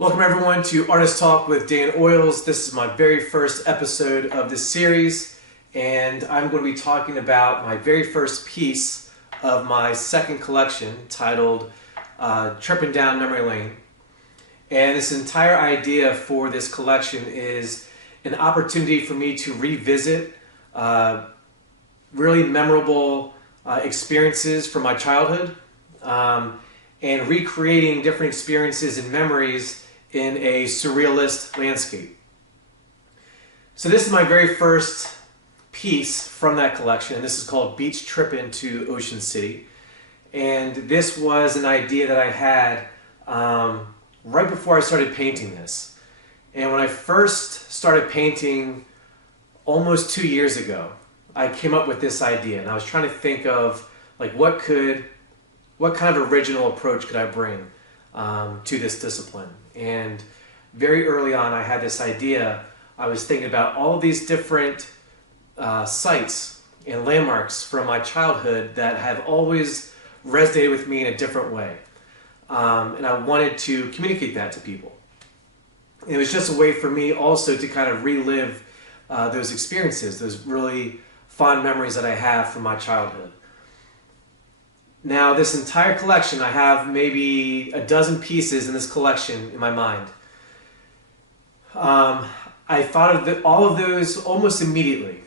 Welcome everyone to Artist Talk with Dan Oils. This is my very first episode of this series, and I'm going to be talking about my very first piece of my second collection titled Trippin Down Memory Lane. And this entire idea for this collection is an opportunity for me to revisit really memorable experiences from my childhood and recreating different experiences and memories in a surrealist landscape. So this is my very first piece from that collection, and this is called Beach Trippin' to Ocean City. And this was an idea that I had right before I started painting this. And when I first started painting almost 2 years ago, I came up with this idea, and I was trying to think of like what kind of original approach could I bring to this discipline. And very early on I had this idea. I was thinking about all of these different sites and landmarks from my childhood that have always resonated with me in a different way. And I wanted to communicate that to people. And it was just a way for me also to kind of relive those experiences, those really fond memories that I have from my childhood. Now, this entire collection, I have maybe a dozen pieces in this collection in my mind. I thought of all of those almost immediately.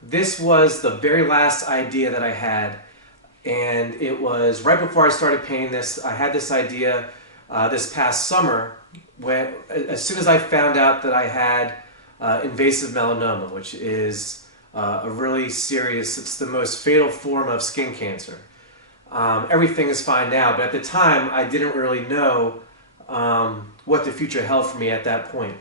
This was the very last idea that I had, and it was right before I started painting this. I had this idea this past summer, when as soon as I found out that I had invasive melanoma, which is a really serious, it's the most fatal form of skin cancer. Everything is fine now, but at the time I didn't really know what the future held for me at that point.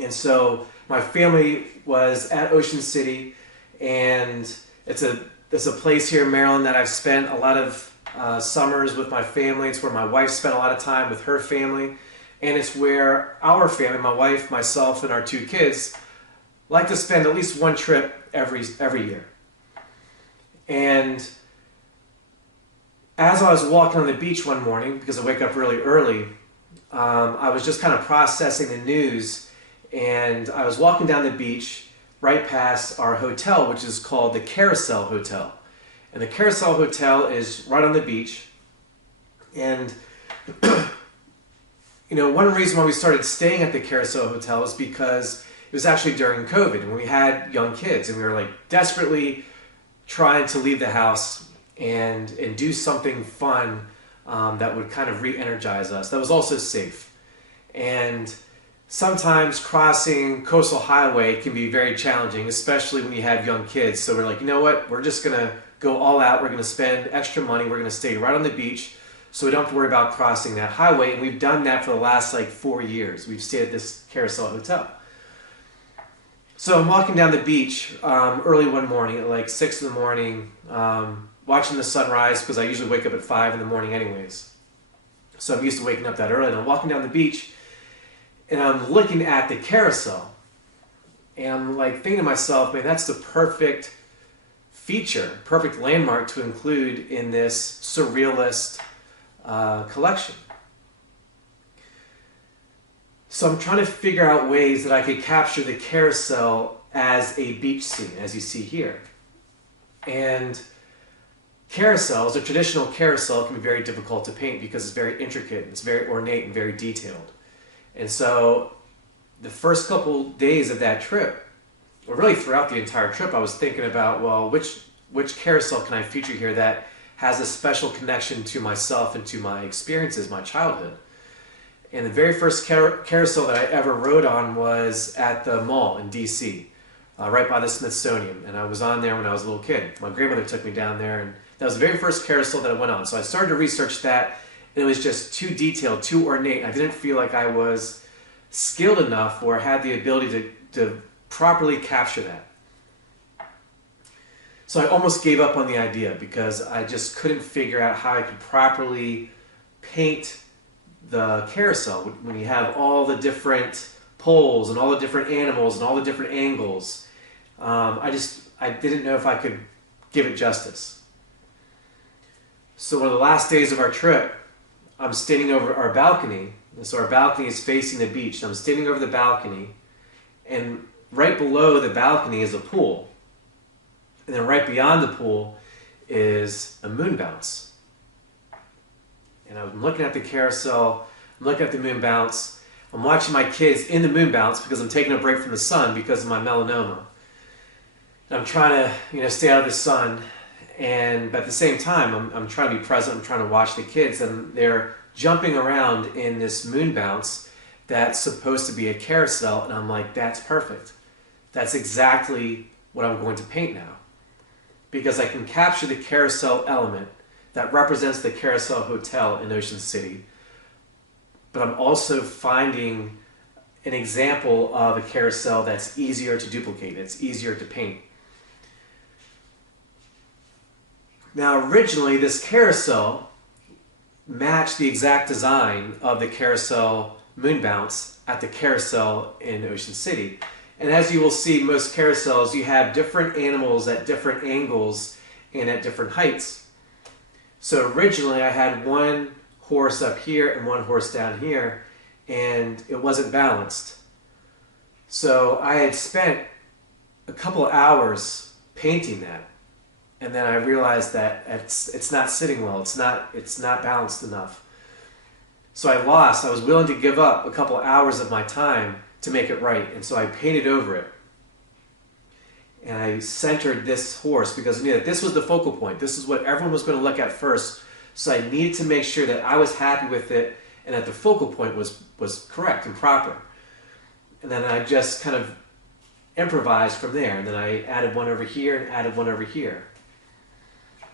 And so my family was at Ocean City, and it's a place here in Maryland that I've spent a lot of summers with my family. It's where my wife spent a lot of time with her family, and it's where our family, my wife, myself, and our 2 kids, like to spend at least one trip every year. And as I was walking on the beach one morning, because I wake up really early, I was just kind of processing the news, and I was walking down the beach right past our hotel, which is called the Carousel Hotel. And the Carousel Hotel is right on the beach. And you know, one reason why we started staying at the Carousel Hotel is because it was actually during COVID, when we had young kids, and we were like desperately trying to leave the house and do something fun that would kind of re-energize us. That was also safe. And sometimes crossing Coastal Highway can be very challenging, especially when you have young kids. So we're like, you know what? We're just going to go all out. We're going to spend extra money. We're going to stay right on the beach so we don't have to worry about crossing that highway. And we've done that for the last like 4 years. We've stayed at this Carousel Hotel. So I'm walking down the beach early one morning at like 6 in the morning, watching the sunrise, because I usually wake up at 5 in the morning anyways. So I'm used to waking up that early, and I'm walking down the beach, and I'm looking at the carousel, and I'm like thinking to myself, man, that's the perfect feature, perfect landmark to include in this surrealist collection. So I'm trying to figure out ways that I could capture the carousel as a beach scene, as you see here. And carousels, a traditional carousel, can be very difficult to paint because it's very intricate, it's very ornate and very detailed. And so the first couple days of that trip, or really throughout the entire trip, I was thinking about, well, which carousel can I feature here that has a special connection to myself and to my experiences, my childhood. And the very first carousel that I ever rode on was at the mall in DC, right by the Smithsonian. And I was on there when I was a little kid. My grandmother took me down there, and that was the very first carousel that I went on. So I started to research that, and it was just too detailed, too ornate. I didn't feel like I was skilled enough or had the ability to properly capture that. So I almost gave up on the idea because I just couldn't figure out how I could properly paint the carousel when you have all the different poles and all the different animals and all the different angles. I didn't know if I could give it justice. So one of the last days of our trip, I'm standing over our balcony And so our balcony is facing the beach. And I'm standing over the balcony, and right below the balcony is a pool. And then right beyond the pool is a moon bounce. And I'm looking at the carousel, I'm looking at the moon bounce, I'm watching my kids in the moon bounce because I'm taking a break from the sun because of my melanoma. And I'm trying to, stay out of the sun, and at the same time, I'm trying to be present, I'm trying to watch the kids, and they're jumping around in this moon bounce that's supposed to be a carousel, and I'm like, that's perfect. That's exactly what I'm going to paint now. Because I can capture the carousel element that represents the Carousel Hotel in Ocean City, but I'm also finding an example of a carousel that's easier to duplicate, it's easier to paint. Now originally this carousel matched the exact design of the carousel moon bounce at the carousel in Ocean City. And as you will see, most carousels, you have different animals at different angles and at different heights. So originally I had one horse up here and one horse down here, and it wasn't balanced. So I had spent a couple of hours painting that, and then I realized that it's not sitting well, it's not balanced enough. So I was willing to give up a couple of hours of my time to make it right, and so I painted over it. And I centered this horse because I knew that this was the focal point. This is what everyone was going to look at first. So I needed to make sure that I was happy with it and that the focal point was correct and proper. And then I just kind of improvised from there. And then I added one over here and added one over here.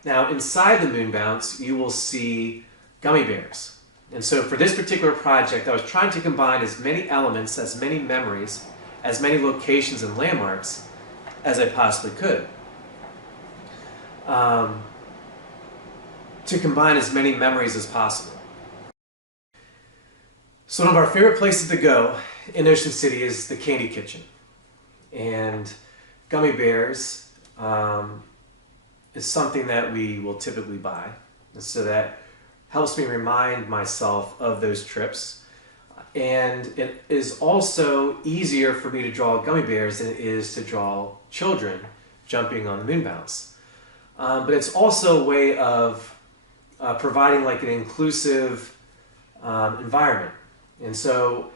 Now inside the moon bounce, you will see gummy bears. And so for this particular project, I was trying to combine as many elements, as many memories, as many locations and landmarks as I possibly could. To combine as many memories as possible. So one of our favorite places to go in Ocean City is the Candy Kitchen. And gummy bears is something that we will typically buy. And so that helps me remind myself of those trips. And it is also easier for me to draw gummy bears than it is to draw children jumping on the moon bounce. But it's also a way of providing like an inclusive environment. And so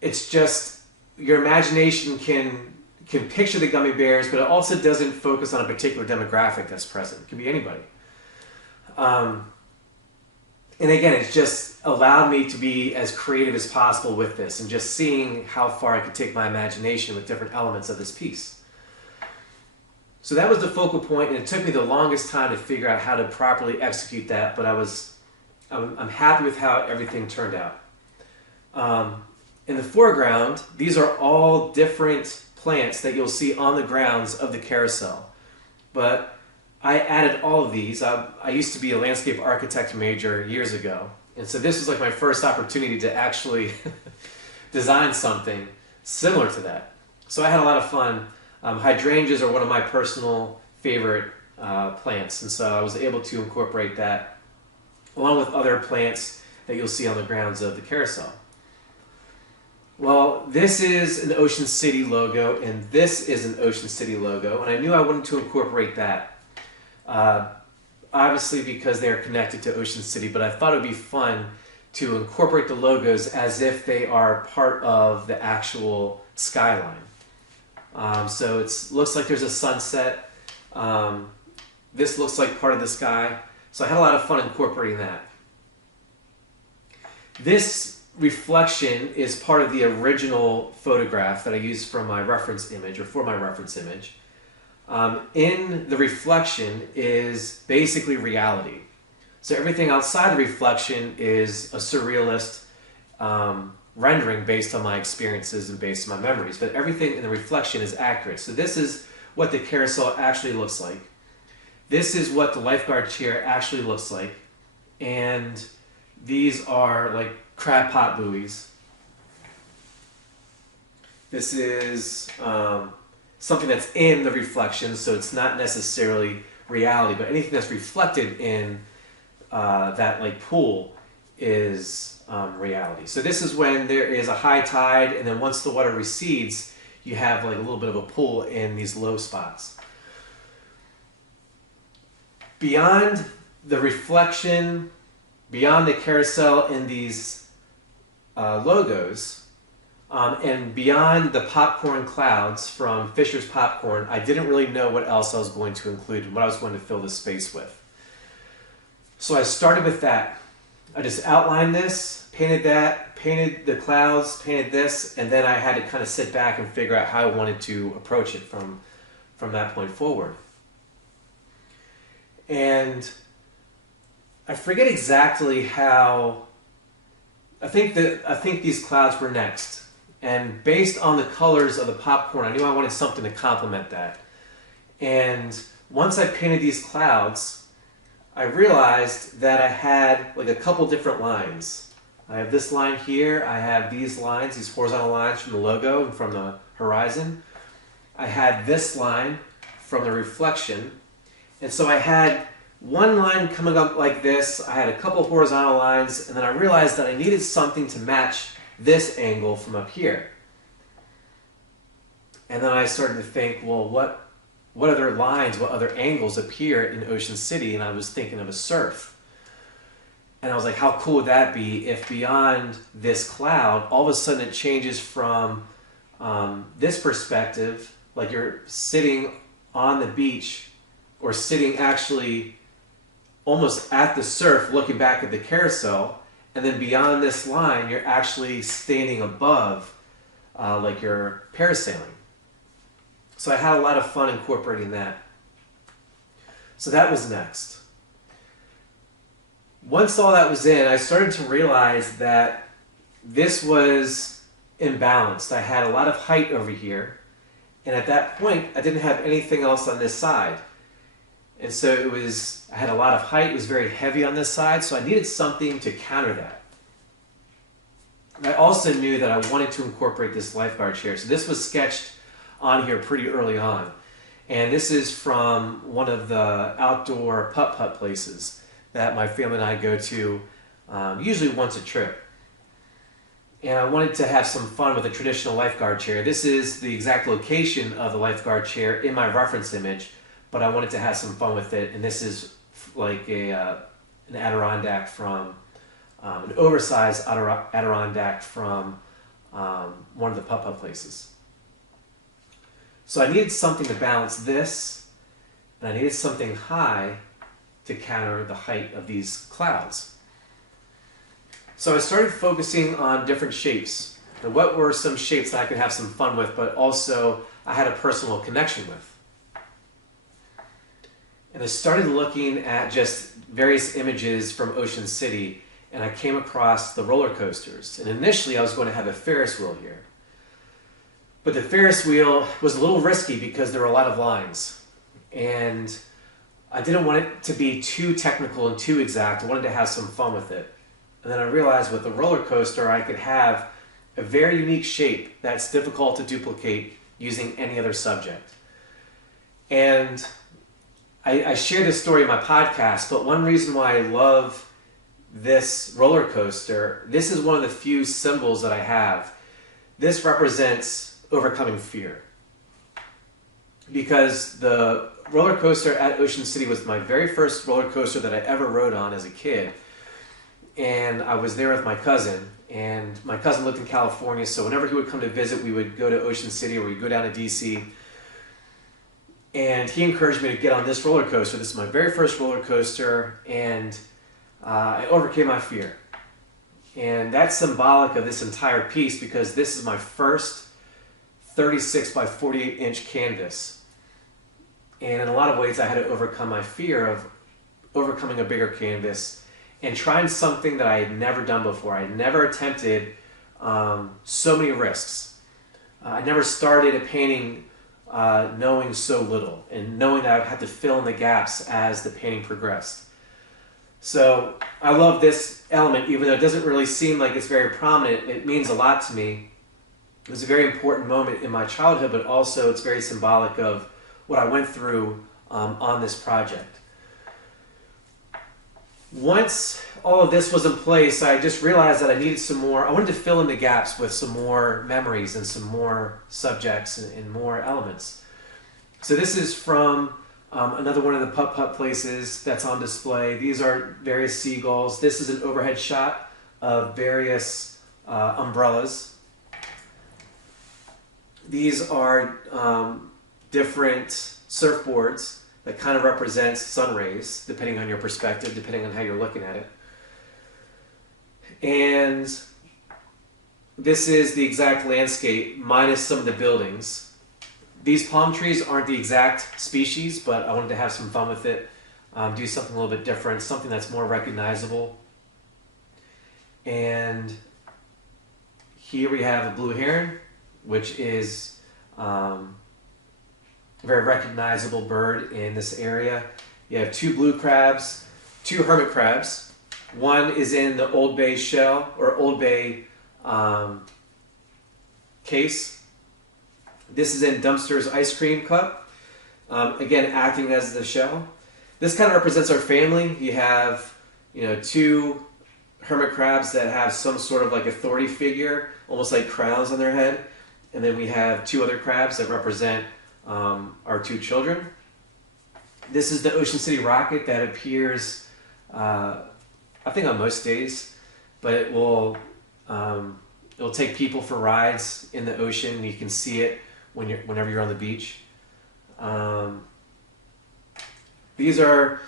it's just, your imagination can picture the gummy bears, but it also doesn't focus on a particular demographic that's present. It could be anybody. And again, it's just allowed me to be as creative as possible with this and just seeing how far I could take my imagination with different elements of this piece. So that was the focal point, and it took me the longest time to figure out how to properly execute that, but I'm happy with how everything turned out. In the foreground, these are all different plants that you'll see on the grounds of the carousel. But I added all of these. I used to be a landscape architect major years ago, and so this was like my first opportunity to actually design something similar to that. So I had a lot of fun. Hydrangeas are one of my personal favorite plants, and so I was able to incorporate that along with other plants that you'll see on the grounds of the carousel. Well, this is an Ocean City logo, and this is an Ocean City logo, and I knew I wanted to incorporate that. Obviously because they are connected to Ocean City, but I thought it would be fun to incorporate the logos as if they are part of the actual skyline. So it looks like there's a sunset. This looks like part of the sky. So I had a lot of fun incorporating that. This reflection is part of the original photograph that I used for my reference image. In the reflection is basically reality. So everything outside the reflection is a surrealist rendering based on my experiences and based on my memories. But everything in the reflection is accurate. So this is what the carousel actually looks like. This is what the lifeguard chair actually looks like. And these are like crab pot buoys. This is something that's in the reflection, so it's not necessarily reality, but anything that's reflected in that like pool is reality. So this is when there is a high tide, and then once the water recedes, you have like a little bit of a pool in these low spots. Beyond the reflection, beyond the carousel in these logos, and beyond the popcorn clouds from Fisher's Popcorn, I didn't really know what else I was going to include and what I was going to fill this space with. So I started with that. I just outlined this, painted that, painted the clouds, painted this, and then I had to kind of sit back and figure out how I wanted to approach it from that point forward. And I forget exactly how, I think these clouds were next. And based on the colors of the popcorn, I knew I wanted something to complement that. And once I painted these clouds, I realized that I had like a couple different lines. I have this line here, I have these lines, these horizontal lines from the logo and from the horizon. I had this line from the reflection. And so I had one line coming up like this, I had a couple horizontal lines, and then I realized that I needed something to match this angle from up here. And then I started to think, well, what other lines, what other angles appear in Ocean City? And I was thinking of a surf. And I was like, how cool would that be if beyond this cloud, all of a sudden it changes from this perspective, like you're sitting on the beach or sitting actually almost at the surf looking back at the carousel, and then beyond this line you're actually standing above like you're parasailing. So I had a lot of fun incorporating that. So that was next. Once all that was in, I started to realize that this was imbalanced. I had a lot of height over here, and at that point I didn't have anything else on this side. And so I had a lot of height, it was very heavy on this side, so I needed something to counter that. And I also knew that I wanted to incorporate this lifeguard chair. So this was sketched on here pretty early on. And this is from one of the outdoor putt-putt places that my family and I go to usually once a trip. And I wanted to have some fun with a traditional lifeguard chair. This is the exact location of the lifeguard chair in my reference image, but I wanted to have some fun with it. And this is like an Adirondack from, an oversized Adirondack from one of the putt-putt places. So I needed something to balance this, and I needed something high to counter the height of these clouds. So I started focusing on different shapes. And what were some shapes that I could have some fun with, but also I had a personal connection with? And I started looking at just various images from Ocean City, and I came across the roller coasters. And initially I was going to have a Ferris wheel here. But the Ferris wheel was a little risky because there were a lot of lines. And I didn't want it to be too technical and too exact. I wanted to have some fun with it. And then I realized with the roller coaster I could have a very unique shape that's difficult to duplicate using any other subject. And I share this story in my podcast, but one reason why I love this roller coaster, this is one of the few symbols that I have. This represents overcoming fear. Because the roller coaster at Ocean City was my very first roller coaster that I ever rode on as a kid. And I was there with my cousin, and my cousin lived in California, so whenever he would come to visit, we would go to Ocean City or we'd go down to DC. And he encouraged me to get on this roller coaster. This is my very first roller coaster, and I overcame my fear. And that's symbolic of this entire piece because this is my first 36 by 48 inch canvas. And in a lot of ways I had to overcome my fear of overcoming a bigger canvas and trying something that I had never done before. I had never attempted so many risks. I never started a painting knowing so little and knowing that I had to fill in the gaps as the painting progressed. So I love this element, even though it doesn't really seem like it's very prominent. It means a lot to me. It was a very important moment in my childhood, but also it's very symbolic of what I went through on this project. Once all of this was in place, I just realized that I needed some more. I wanted to fill in the gaps with some more memories and some more subjects and more elements. So this is from another one of the putt-putt places that's on display. These are various seagulls. This is an overhead shot of various umbrellas. These are different surfboards that kind of represents sun rays, depending on your perspective, depending on how you're looking at it. And this is the exact landscape minus some of the buildings. These palm trees aren't the exact species, but I wanted to have some fun with it, do something a little bit different, something that's more recognizable. And here we have a blue heron, which is a very recognizable bird in this area. You have two blue crabs, two hermit crabs. One is in the Old Bay shell or Old Bay case. This is in Dumpster's ice cream cup, again acting as the shell. This kind of represents our family. You have, two hermit crabs that have some sort of like authority figure, almost like crowns on their head. And then we have two other crabs that represent our two children. This is the Ocean City rocket that appears, I think on most days, but it will it'll take people for rides in the ocean. You can see it whenever you're on the beach. These are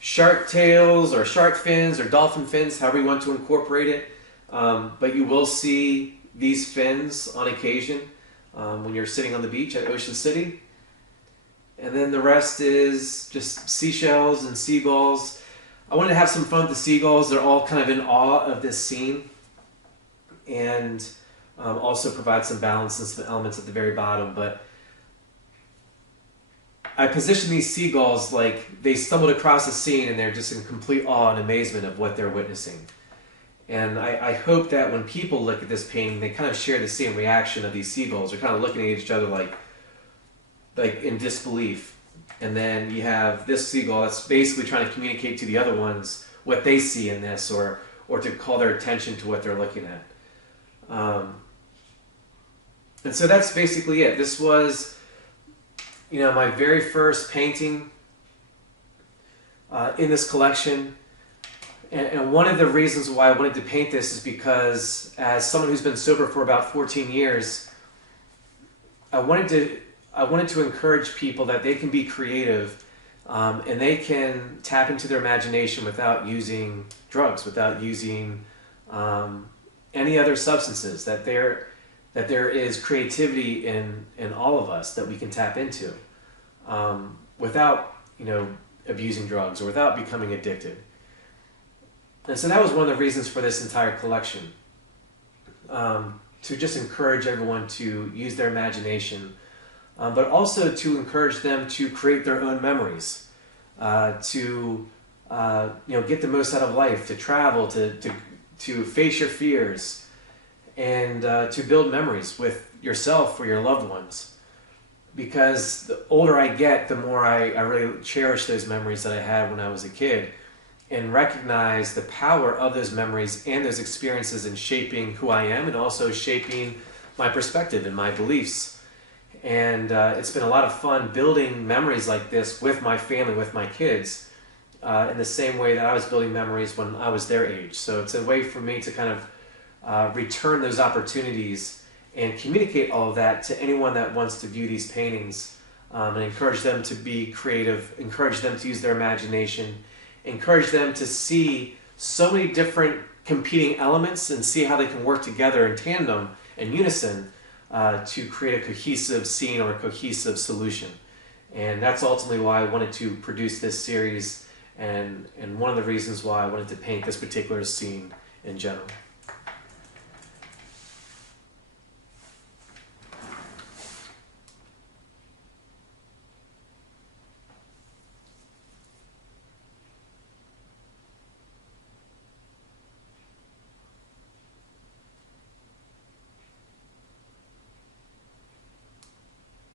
shark tails or shark fins or dolphin fins, however you want to incorporate it. But you will see these fins on occasion when you're sitting on the beach at Ocean City. And then the rest is just seashells and seagulls. I wanted to have some fun with the seagulls. They're all kind of in awe of this scene. And also provide some balance and some elements at the very bottom. But I position these seagulls like they stumbled across the scene and they're just in complete awe and amazement of what they're witnessing. And I hope that when people look at this painting, they kind of share the same reaction of these seagulls. They're kind of looking at each other like in disbelief. And then you have this seagull that's basically trying to communicate to the other ones what they see in this, or to call their attention to what they're looking at. And so that's basically it. This was, my very first painting in this collection. And one of the reasons why I wanted to paint this is because as someone who's been sober for about 14 years, I wanted to encourage people that they can be creative and they can tap into their imagination without using drugs, without using any other substances, that there is creativity in all of us that we can tap into without abusing drugs or without becoming addicted. And so that was one of the reasons for this entire collection, to just encourage everyone to use their imagination, but also to encourage them to create their own memories, to get the most out of life, to travel, to face your fears, and to build memories with yourself or your loved ones. Because the older I get, the more I really cherish those memories that I had when I was a kid, and recognize the power of those memories and those experiences in shaping who I am and also shaping my perspective and my beliefs. And it's been a lot of fun building memories like this with my family, with my kids, in the same way that I was building memories when I was their age. So it's a way for me to kind of return those opportunities and communicate all of that to anyone that wants to view these paintings, and encourage them to be creative, encourage them to use their imagination, encourage them to see so many different competing elements and see how they can work together in tandem and unison to create a cohesive scene or a cohesive solution. And that's ultimately why I wanted to produce this series, and one of the reasons why I wanted to paint this particular scene in general.